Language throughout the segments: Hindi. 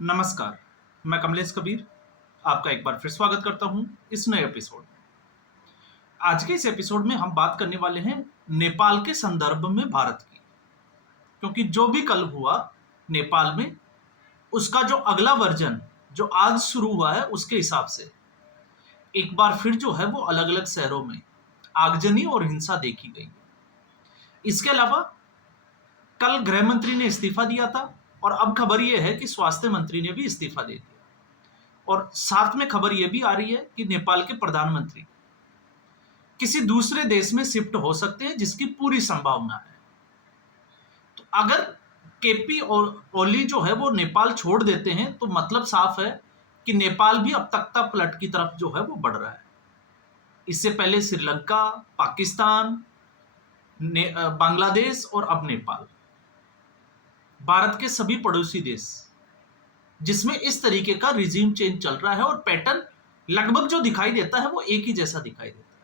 नमस्कार, मैं कमलेश कबीर आपका एक बार फिर स्वागत करता हूं इस नए एपिसोड में। आज के इस एपिसोड में हम बात करने वाले हैं नेपाल के संदर्भ में भारत की, क्योंकि जो भी कल हुआ नेपाल में, उसका जो अगला वर्जन जो आज शुरू हुआ है उसके हिसाब से एक बार फिर जो है वो अलग-अलग शहरों में आगजनी और हिंसा देखी गई। इसके अलावा कल गृह मंत्री ने इस्तीफा दिया था और अब खबर यह है कि स्वास्थ्य मंत्री ने भी इस्तीफा दे दिया। और साथ में खबर यह भी आ रही है कि नेपाल के प्रधानमंत्री किसी दूसरे देश में शिफ्ट हो सकते हैं, जिसकी पूरी संभावना है। तो अगर केपी ओली जो है वो नेपाल छोड़ देते हैं तो मतलब साफ है कि नेपाल भी अब तख्ता पलट की तरफ जो है वो बढ़ रहा है। इससे पहले श्रीलंका, पाकिस्तान, बांग्लादेश और अब नेपाल, भारत के सभी पड़ोसी देश जिसमें इस तरीके का रिजीम चेंज चल रहा है और पैटर्न लगभग जो दिखाई देता है वो एक ही जैसा दिखाई देता है।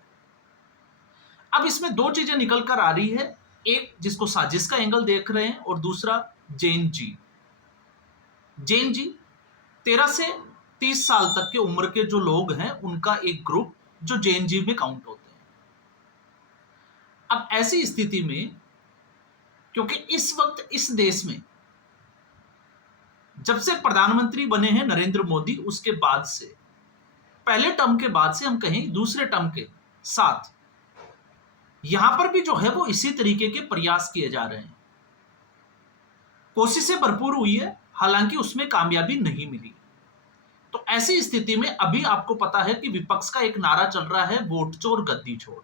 अब इसमें दो चीजें निकल कर आ रही है, एक जिसको साजिश का एंगल देख रहे हैं और दूसरा जैन जी। 13 से 30 साल तक के उम्र के जो लोग हैं उनका एक ग्रुप जो जैन जी में काउंट होते हैं। अब ऐसी स्थिति में, क्योंकि इस वक्त इस देश में जब से प्रधानमंत्री बने हैं नरेंद्र मोदी, उसके बाद से, पहले टर्म के बाद से हम कहें दूसरे टर्म के साथ, यहां पर भी जो है वो इसी तरीके के प्रयास किए जा रहे हैं। कोशिशें भरपूर हुई है, हालांकि उसमें कामयाबी नहीं मिली। तो ऐसी स्थिति में अभी आपको पता है कि विपक्ष का एक नारा चल रहा है, वोट चोर गद्दी छोड़।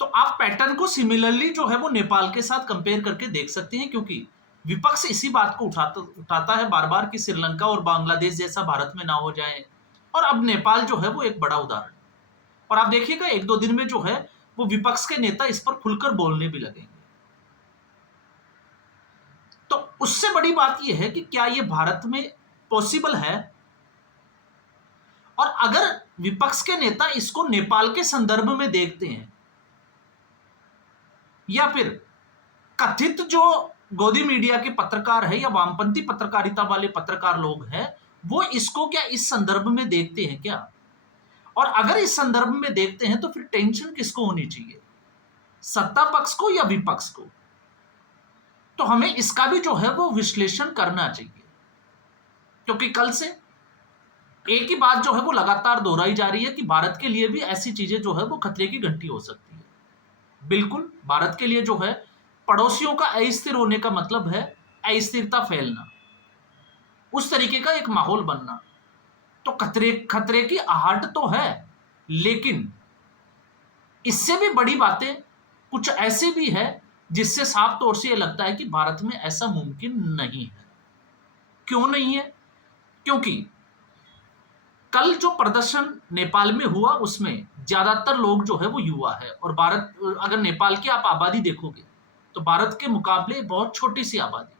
तो आप पैटर्न को सिमिलरली जो है वो नेपाल के साथ कंपेयर करके देख सकते हैं, क्योंकि विपक्ष इसी बात को उठाता है बार बार कि श्रीलंका और बांग्लादेश जैसा भारत में ना हो जाए, और अब नेपाल जो है वो एक बड़ा उदाहरण। और आप देखिएगा एक दो दिन में जो है वो विपक्ष के नेता इस पर खुलकर बोलने भी लगेंगे। तो उससे बड़ी बात यह है कि क्या यह भारत में पॉसिबल है, और अगर विपक्ष के नेता इसको नेपाल के संदर्भ में देखते हैं, या फिर कथित जो गोदी मीडिया के पत्रकार है या वामपंथी पत्रकारिता वाले पत्रकार लोग हैं, वो इसको क्या इस संदर्भ में देखते हैं क्या? और अगर इस संदर्भ में देखते हैं तो फिर टेंशन किसको होनी चाहिए, सत्ता पक्ष को या विपक्ष को? तो हमें इसका भी जो है वो विश्लेषण करना चाहिए, क्योंकि कल से एक ही बात जो है वो लगातार दोहराई जा रही है कि भारत के लिए भी ऐसी चीजें जो है वो खतरे की घंटी हो सकती है। बिल्कुल, भारत के लिए जो है पड़ोसियों का अस्थिर होने का मतलब है अस्थिरता फैलना, उस तरीके का एक माहौल बनना। तो खतरे की आहट तो है, लेकिन इससे भी बड़ी बातें कुछ ऐसी भी है जिससे साफ तौर से यह लगता है कि भारत में ऐसा मुमकिन नहीं है। क्यों नहीं है? क्योंकि कल जो प्रदर्शन नेपाल में हुआ उसमें ज्यादातर लोग जो है वो युवा है, और भारत, अगर नेपाल की आप आबादी देखोगे तो भारत के मुकाबले बहुत छोटी सी आबादी,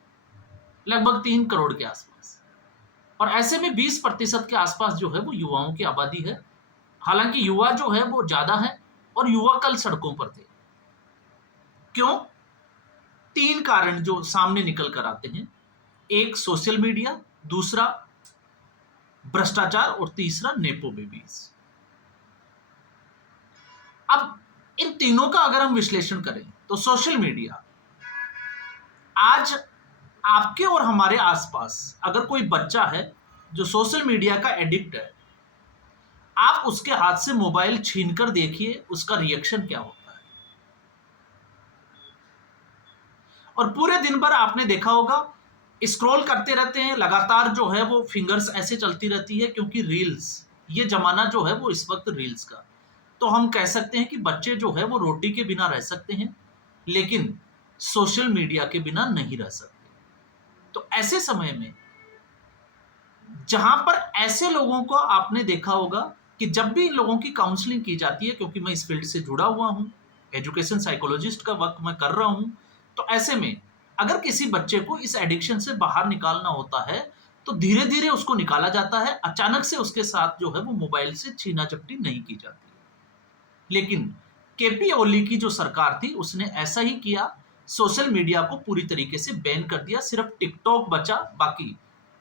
लगभग 3 करोड़ के आसपास, और ऐसे में 20% के आसपास जो है वो युवाओं की आबादी है। हालांकि युवा जो है वो ज्यादा है, और युवा कल सड़कों पर थे। क्यों? 3 कारण जो सामने निकल कर आते हैं, एक सोशल मीडिया, दूसरा भ्रष्टाचार और तीसरा नेपो बेबीज। अब इन तीनों का अगर हम विश्लेषण करें तो सोशल मीडिया, आज आपके और हमारे आसपास अगर कोई बच्चा है जो सोशल मीडिया का एडिक्ट है, आप उसके हाथ से मोबाइल छीनकर देखिए उसका रिएक्शन क्या होता है। और पूरे दिन भर आपने देखा होगा स्क्रॉल करते रहते हैं, लगातार जो है वो फिंगर्स ऐसे चलती रहती है, क्योंकि रील्स, ये जमाना जो है वो इस वक्त रील्स का। तो हम कह सकते हैं कि बच्चे जो है वो रोटी के बिना रह सकते हैं, लेकिन सोशल मीडिया के बिना नहीं रह सकते। तो ऐसे समय में जहां पर ऐसे लोगों को आपने देखा होगा कि जब भी लोगों की काउंसलिंग की जाती है, क्योंकि मैं इस फील्ड से जुड़ा हुआ हूं, एजुकेशन साइकोलॉजिस्ट का वर्क मैं कर रहा हूं, तो ऐसे में अगर किसी बच्चे को इस एडिक्शन से बाहर निकालना होता है तो धीरे धीरे उसको निकाला जाता है, अचानक से उसके साथ जो है वो मोबाइल से छीना झपटी नहीं की जाती। लेकिन केपी ओली की जो सरकार थी उसने ऐसा ही किया, सोशल मीडिया को पूरी तरीके से बैन कर दिया। सिर्फ टिकटॉक बचा, बाकी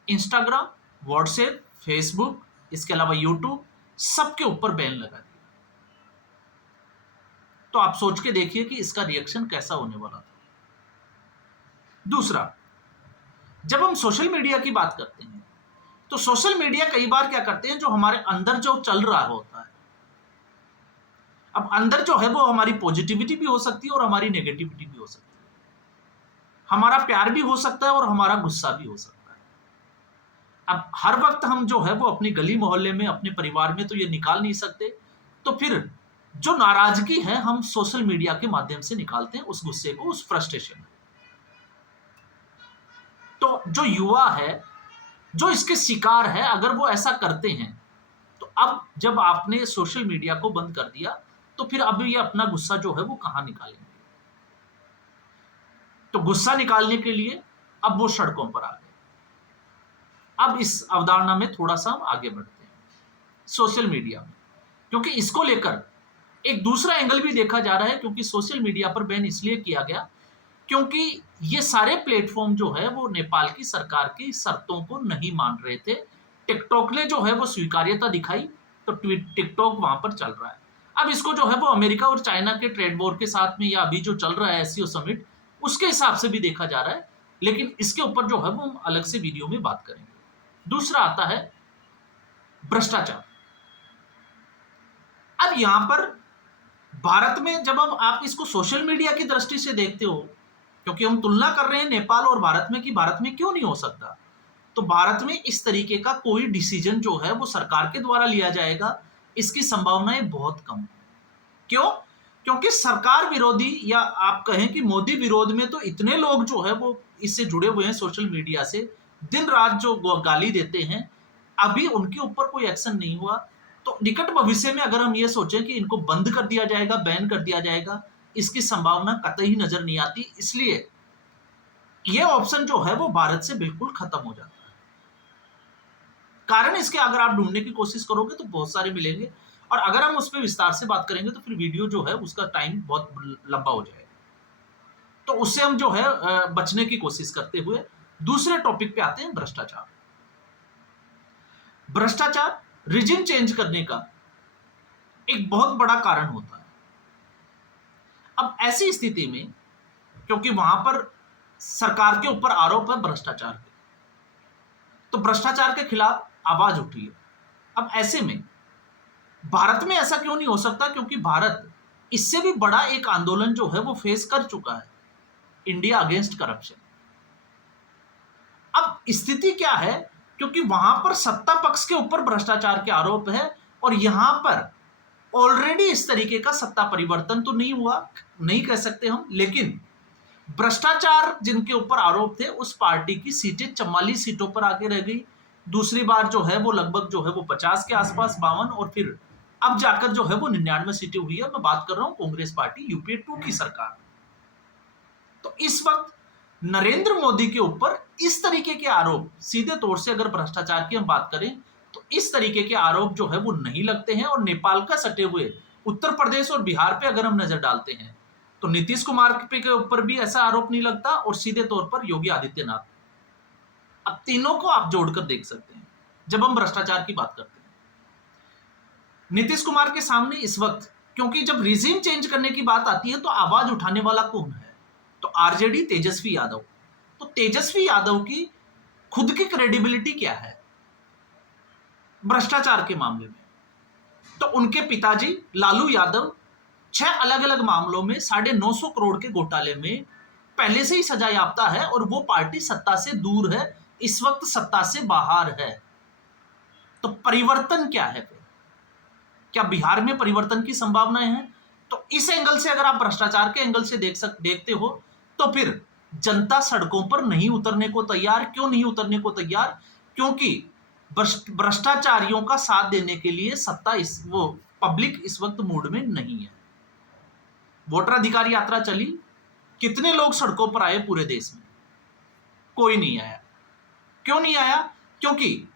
इंस्टाग्राम, व्हाट्सएप, फेसबुक, इसके अलावा यूट्यूब, सबके ऊपर बैन लगा दिया। तो आप सोच के देखिए कि इसका रिएक्शन कैसा होने वाला था। दूसरा, जब हम सोशल मीडिया की बात करते हैं तो सोशल मीडिया कई बार क्या करते हैं, जो हमारे अंदर जो चल रहा होता है, अब अंदर जो है वो हमारी पॉजिटिविटी भी हो सकती है और हमारी नेगेटिविटी भी हो सकती है, हमारा प्यार भी हो सकता है और हमारा गुस्सा भी हो सकता है। अब हर वक्त हम जो है वो अपनी गली मोहल्ले में, अपने परिवार में तो ये निकाल नहीं सकते, तो फिर जो नाराजगी है हम सोशल मीडिया के माध्यम से निकालते हैं, उस गुस्से को, उस फ्रस्ट्रेशन। तो जो युवा है, जो इसके शिकार है, अगर वो ऐसा करते हैं तो अब जब आपने सोशल मीडिया को बंद कर दिया तो फिर अब ये अपना गुस्सा जो है वो कहां निकालेंगे। तो गुस्सा निकालने के लिए अब वो सड़कों पर आ गए। अब इस अवधारणा में थोड़ा सा हम आगे बढ़ते हैं सोशल मीडिया में, क्योंकि इसको लेकर एक दूसरा एंगल भी देखा जा रहा है। क्योंकि सोशल मीडिया पर बैन इसलिए किया गया क्योंकि ये सारे प्लेटफॉर्म जो है वो नेपाल की सरकार की शर्तों को नहीं मान रहे थे। टिकटॉक ने जो है वो स्वीकार्यता दिखाई, तो टिकटॉक वहां पर चल रहा है। अब इसको जो है वो अमेरिका और चाइना के ट्रेड वॉर के साथ में, या अभी जो चल रहा है एससीओ समिट, उसके हिसाब से भी देखा जा रहा है। लेकिन इसके ऊपर जो है वो हम अलग से वीडियो में बात करेंगे। दूसरा आता है भ्रष्टाचार। अब यहां पर भारत में जब हम आप इसको सोशल मीडिया की दृष्टि से देखते हो, क्योंकि हम तुलना कर रहे हैं नेपाल और भारत में कि भारत में क्यों नहीं हो सकता, तो भारत में इस तरीके का कोई डिसीजन जो है वो सरकार के द्वारा लिया जाएगा, इसकी संभावनाएं बहुत कम है। क्यों? क्योंकि सरकार विरोधी, या आप कहें कि मोदी विरोध में तो इतने लोग जो है वो इससे जुड़े हुए हैं सोशल मीडिया से, दिन रात जो गाली देते हैं, अभी उनके ऊपर कोई एक्शन नहीं हुआ। तो निकट भविष्य में अगर हम ये सोचें कि इनको बंद कर दिया जाएगा, बैन कर दिया जाएगा, इसकी संभावना कतई नजर नहीं आती। इसलिए ये ऑप्शन जो है वो भारत से बिल्कुल खत्म हो जाता है। कारण इसके अगर आप ढूंढने की कोशिश करोगे तो बहुत सारे मिलेंगे, और अगर हम उस पर विस्तार से बात करेंगे तो फिर वीडियो जो है उसका टाइम बहुत लंबा हो जाएगा। तो उससे हम जो है बचने की कोशिश करते हुए दूसरे टॉपिक पे आते हैं, भ्रष्टाचार। भ्रष्टाचार रिजिम चेंज करने का एक बहुत बड़ा कारण होता है। अब ऐसी स्थिति में, क्योंकि वहां पर सरकार के ऊपर आरोप है भ्रष्टाचार के, तो भ्रष्टाचार के खिलाफ आवाज उठी है। अब ऐसे में भारत में ऐसा क्यों नहीं हो सकता, क्योंकि भारत इससे भी बड़ा एक आंदोलन जो है वो फेस कर चुका है, इंडिया अगेंस्ट करप्शन। अब स्थिति क्या है, क्योंकि वहां पर सत्ता पक्ष के ऊपर भ्रष्टाचार के आरोप है, और यहां पर ऑलरेडी इस तरीके का सत्ता परिवर्तन तो नहीं हुआ, नहीं कह सकते हम, लेकिन भ्रष्टाचार जिनके ऊपर आरोप थे उस पार्टी की सीटें 44 सीटों पर आके रह गई। दूसरी बार जो है वो लगभग जो है वो 50 के आसपास, 52, और फिर अब जाकर जो है वो 99 सीटें हुई है। मैं बात कर रहा हूं कांग्रेस पार्टी यूपीए 2 की सरकार। तो इस वक्त नरेंद्र मोदी के ऊपर इस तरीके के आरोप, सीधे तौर से अगर भ्रष्टाचार की हम बात करें तो इस तरीके के आरोप जो है वो नहीं लगते हैं। और नेपाल का सटे हुए उत्तर प्रदेश और बिहार पे अगर हम नजर डालते हैं तो नीतीश कुमार के ऊपर भी ऐसा आरोप नहीं लगता, और सीधे तौर पर योगी आदित्यनाथ। अब तीनों को आप जोड़कर देख सकते हैं जब हम भ्रष्टाचार की बात करते हैं। नीतीश कुमार के सामने इस वक्त, क्योंकि जब रिजीम चेंज करने की बात आती है तो आवाज उठाने वाला कौन है, तो आरजेडी, तेजस्वी यादव। तो तेजस्वी यादव की खुद की क्रेडिबिलिटी क्या है भ्रष्टाचार के मामले में? तो उनके पिताजी लालू यादव 6 अलग अलग मामलों में 950 करोड़ के घोटाले में पहले से ही सजा याफ्ता है, और वो पार्टी सत्ता से दूर है, इस वक्त सत्ता से बाहर है। तो परिवर्तन क्या है फिर? क्या बिहार में परिवर्तन की संभावनाएं हैं? तो इस एंगल से अगर आप भ्रष्टाचार के एंगल से देखते हो तो फिर जनता सड़कों पर नहीं उतरने को तैयार। क्यों नहीं उतरने को तैयार? क्योंकि भ्रष्टाचारियों का साथ देने के लिए पब्लिक इस वक्त मूड में नहीं है। वोटर अधिकार यात्रा चली, कितने लोग सड़कों पर आए पूरे देश में? कोई नहीं आया। क्यों नहीं आया? क्योंकि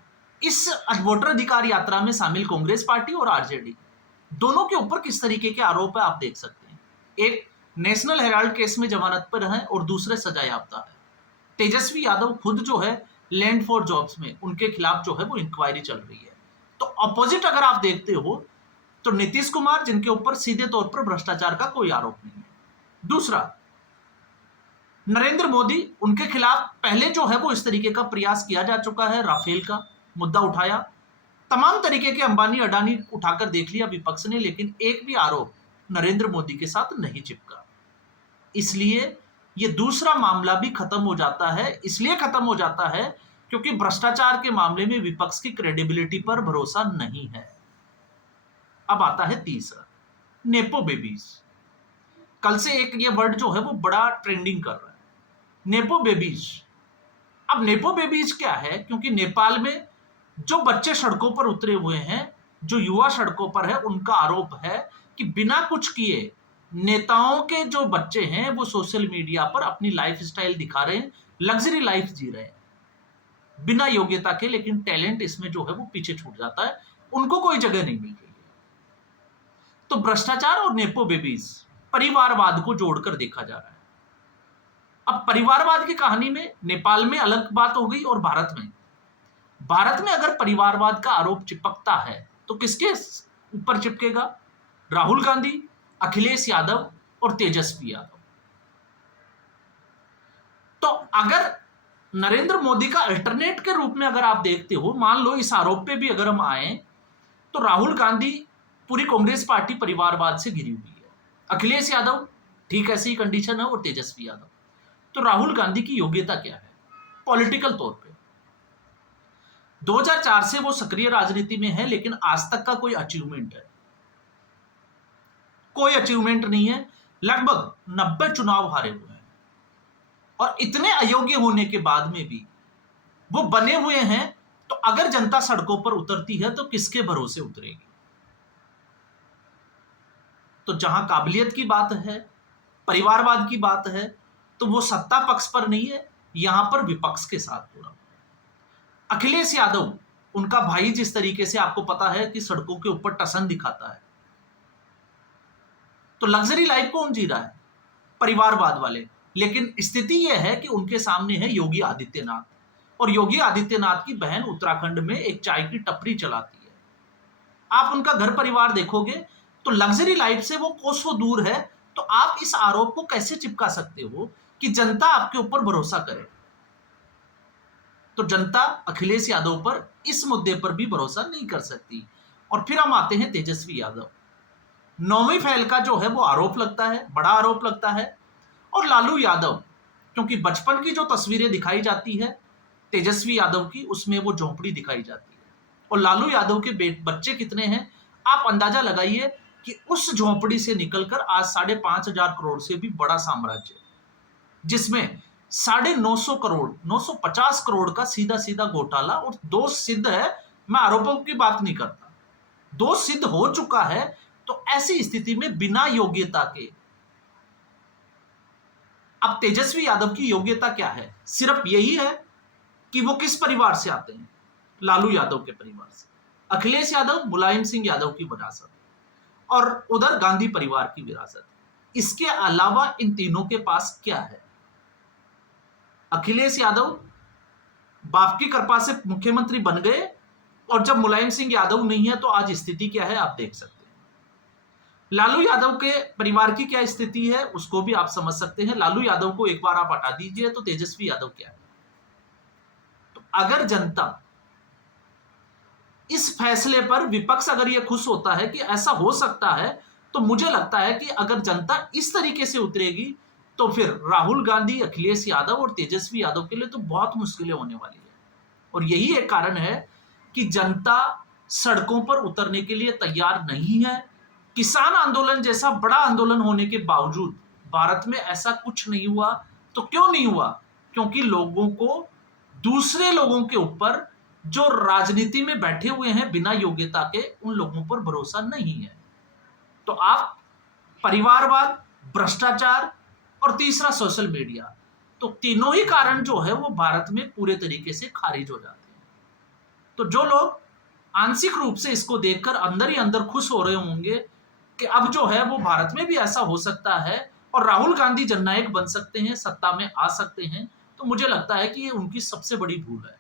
इस वोटर अधिकार यात्रा में शामिल कांग्रेस पार्टी और आरजेडी दोनों के ऊपर किस तरीके के आरोप है आप देख सकते हैं। एक नेशनल हेराल्ड केस में जमानत पर हैं और दूसरे सजायाफ्ता है। तेजस्वी यादव खुद जो है लैंड फॉर जॉब्स में उनके खिलाफ जो है वो इंक्वायरी चल रही है। तो अपोजिट अगर आप देखते हो तो नीतीश कुमार, जिनके ऊपर सीधे तौर पर भ्रष्टाचार का कोई आरोप नहीं है। दूसरा, नरेंद्र मोदी, उनके खिलाफ पहले जो है वो इस तरीके का प्रयास किया जा चुका है, राफेल का मुद्दा उठाया, तमाम तरीके के अंबानी अडानी उठाकर देख लिया विपक्ष ने, लेकिन एक भी आरोप नरेंद्र मोदी के साथ नहीं चिपका। इसलिए ये दूसरा मामला भी खत्म हो जाता है। इसलिए खत्म हो जाता है क्योंकि भ्रष्टाचार के मामले में विपक्ष की क्रेडिबिलिटी पर भरोसा नहीं है। अब आता है तीसरा, नेपो बेबीज। कल से एक ये वर्ड जो है वो बड़ा ट्रेंडिंग कर रहा है, नेपो बेबीज। अब नेपो बेबीज क्या है? क्योंकि नेपाल में जो बच्चे सड़कों पर उतरे हुए हैं, जो युवा सड़कों पर है, उनका आरोप है कि बिना कुछ किए नेताओं के जो बच्चे हैं वो सोशल मीडिया पर अपनी लाइफस्टाइल दिखा रहे हैं, लग्जरी लाइफ जी रहे हैं बिना योग्यता के, लेकिन टैलेंट इसमें जो है वो पीछे छूट जाता है, उनको कोई जगह नहीं मिल रही है। तो भ्रष्टाचार और नेपो बेबीज, परिवारवाद को जोड़कर देखा जा रहा है। अब परिवारवाद की कहानी में नेपाल में अलग बात हो गई और भारत में अगर परिवारवाद का आरोप चिपकता है तो किसके ऊपर चिपकेगा? राहुल गांधी, अखिलेश यादव और तेजस्वी यादव। तो अगर नरेंद्र मोदी का अल्टरनेट के रूप में अगर आप देखते हो, मान लो इस आरोप पे भी अगर हम आए, तो राहुल गांधी, पूरी कांग्रेस पार्टी परिवारवाद से घिरी हुई है, अखिलेश यादव ठीक ऐसी ही कंडीशन है और तेजस्वी यादव। तो राहुल गांधी की योग्यता क्या है पॉलिटिकल तौर पे? 2004 से वो सक्रिय राजनीति में है, लेकिन आज तक का कोई अचीवमेंट है? कोई अचीवमेंट नहीं है। लगभग 90 चुनाव हारे हुए हैं और इतने अयोग्य होने के बाद में भी वो बने हुए हैं। तो अगर जनता सड़कों पर उतरती है तो किसके भरोसे उतरेगी? तो जहां काबिलियत की बात है, परिवारवाद की बात है, तो वो सत्ता पक्ष पर नहीं है, यहां पर विपक्ष के साथ जुड़ा। अखिलेश यादव, उनका भाई, जिस तरीके से आपको पता है कि सड़कों के ऊपर टसन दिखाता है, तो लग्जरी लाइफ कौन जी रहा है? परिवारवाद वाले। लेकिन स्थिति यह है कि उनके सामने है योगी आदित्यनाथ, और योगी आदित्यनाथ की बहन उत्तराखंड में एक चाय की टपरी चलाती है। आप उनका घर परिवार देखोगे तो लग्जरी लाइफ से वो कोसों दूर है। तो आप इस आरोप को कैसे चिपका सकते हो कि जनता आपके ऊपर भरोसा करे? तो जनता अखिलेश यादव पर इस मुद्दे पर भी भरोसा नहीं कर सकती। और फिर हम आते हैं तेजस्वी यादव। 9वीं फैल का जो है वो आरोप लगता है, बड़ा आरोप लगता है। और लालू यादव, क्योंकि बचपन की जो तस्वीरें दिखाई जाती है तेजस्वी यादव की, उसमें वो झोंपड़ी दिखाई जाती है। और लालू यादव के बच्चे कितने हैं आप अंदाजा लगाइए कि उस झोंपड़ी से निकलकर आज 5,500 करोड़ से भी बड़ा साम्राज्य, जिसमें 950 करोड़, 950 करोड़ का सीधा सीधा घोटाला, और दोष सिद्ध है। मैं आरोपों की बात नहीं करता, दोष सिद्ध हो चुका है। तो ऐसी स्थिति में बिना योग्यता के, अब तेजस्वी यादव की योग्यता क्या है? सिर्फ यही है कि वो किस परिवार से आते हैं? लालू यादव के परिवार से। अखिलेश यादव मुलायम सिंह यादव की विरासत, और उधर गांधी परिवार की विरासत। इसके अलावा इन तीनों के पास क्या है? अखिलेश यादव बाप की कृपा से मुख्यमंत्री बन गए, और जब मुलायम सिंह यादव नहीं है तो आज स्थिति क्या है आप देख सकते हैं। लालू यादव के परिवार की क्या स्थिति है उसको भी आप समझ सकते हैं। लालू यादव को एक बार आप हटा दीजिए तो तेजस्वी यादव क्या है? तो अगर जनता इस फैसले पर, विपक्ष अगर यह खुश होता है कि ऐसा हो सकता है, तो मुझे लगता है कि अगर जनता इस तरीके से उतरेगी तो फिर राहुल गांधी, अखिलेश यादव और तेजस्वी यादव के लिए तो बहुत मुश्किलें होने वाली है। और यही एक कारण है कि जनता सड़कों पर उतरने के लिए तैयार नहीं है। किसान आंदोलन जैसा बड़ा आंदोलन होने के बावजूद भारत में ऐसा कुछ नहीं हुआ। तो क्यों नहीं हुआ? क्योंकि लोगों को दूसरे लोगों के ऊपर, जो राजनीति में बैठे हुए हैं बिना योग्यता के, उन लोगों पर भरोसा नहीं है। तो आप परिवारवाद, भ्रष्टाचार और तीसरा सोशल मीडिया, तो तीनों ही कारण जो है वो भारत में पूरे तरीके से खारिज हो जाते हैं। तो जो लोग आंशिक रूप से इसको देखकर अंदर ही अंदर खुश हो रहे होंगे कि अब जो है वो भारत में भी ऐसा हो सकता है और राहुल गांधी जननायक बन सकते हैं, सत्ता में आ सकते हैं, तो मुझे लगता है कि ये उनकी सबसे बड़ी भूल है।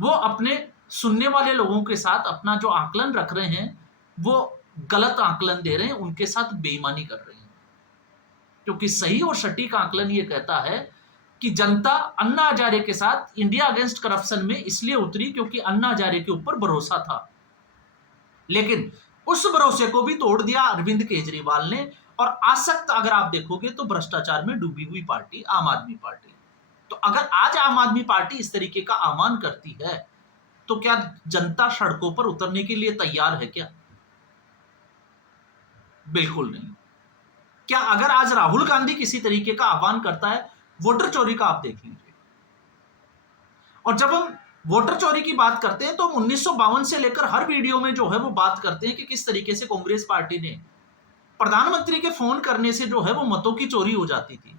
वो अपने सुनने वाले लोगों के साथ अपना जो आकलन रख रहे हैं, वो गलत आकलन दे रहे हैं, उनके साथ बेईमानी कर रहे हैं। क्योंकि सही और सटीक आकलन ये कहता है कि जनता अन्ना हजारे के साथ इंडिया अगेंस्ट करप्शन में इसलिए उतरी क्योंकि अन्ना हजारे के ऊपर भरोसा था। लेकिन उस भरोसे को भी तोड़ दिया अरविंद केजरीवाल ने, और आसक्त अगर आप देखोगे तो भ्रष्टाचार में डूबी हुई पार्टी आम आदमी पार्टी। तो अगर आज आम आदमी पार्टी इस तरीके का आह्वान करती है, तो क्या जनता सड़कों पर उतरने के लिए तैयार है क्या? बिल्कुल नहीं। क्या अगर आज राहुल गांधी किसी तरीके का आह्वान करता है, वोटर चोरी का आप देख लीजिए। और जब हम वोटर चोरी की बात करते हैं तो हम 1952 से लेकर हर वीडियो में जो है वो बात करते हैं कि किस तरीके से कांग्रेस पार्टी ने प्रधानमंत्री के फोन करने से जो है वो मतों की चोरी हो जाती थी।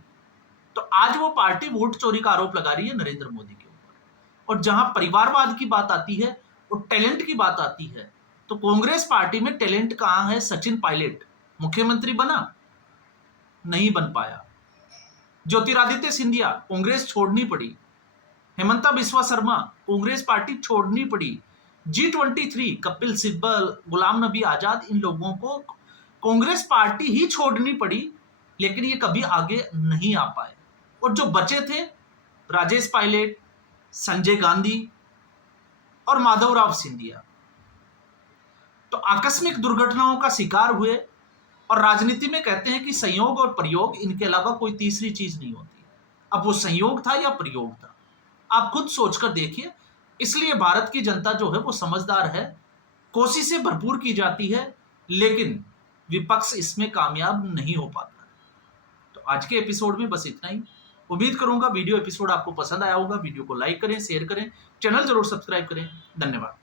तो आज वो पार्टी वोट चोरी का आरोप लगा रही है नरेंद्र मोदी के ऊपर। और जहां परिवारवाद की बात आती है और टैलेंट की बात आती है, तो कांग्रेस पार्टी में टैलेंट कहां है? सचिन पायलट मुख्यमंत्री बना, नहीं बन पाया। ज्योतिरादित्य सिंधिया, कांग्रेस छोड़नी पड़ी। हेमंता बिस्वा शर्मा, कांग्रेस पार्टी छोड़नी पड़ी। G23 कपिल सिब्बल, गुलाम नबी आजाद, इन लोगों को कांग्रेस पार्टी ही छोड़नी पड़ी, लेकिन ये कभी आगे नहीं आ पाए। और जो बचे थे, राजेश पायलट, संजय गांधी और माधवराव सिंधिया, तो आकस्मिक दुर्घटनाओं का शिकार हुए। और राजनीति में कहते हैं कि संयोग और प्रयोग, इनके अलावा कोई तीसरी चीज नहीं होती। अब वो संयोग था या प्रयोग था, आप खुद सोचकर देखिए। इसलिए भारत की जनता जो है वो समझदार है, कोशिशें भरपूर की जाती है, लेकिन विपक्ष इसमें कामयाब नहीं हो पाता। तो आज के एपिसोड में बस इतना ही। उम्मीद करूंगा वीडियो एपिसोड आपको पसंद आया होगा। वीडियो को लाइक करें, शेयर करें, चैनल जरूर सब्सक्राइब करें। धन्यवाद।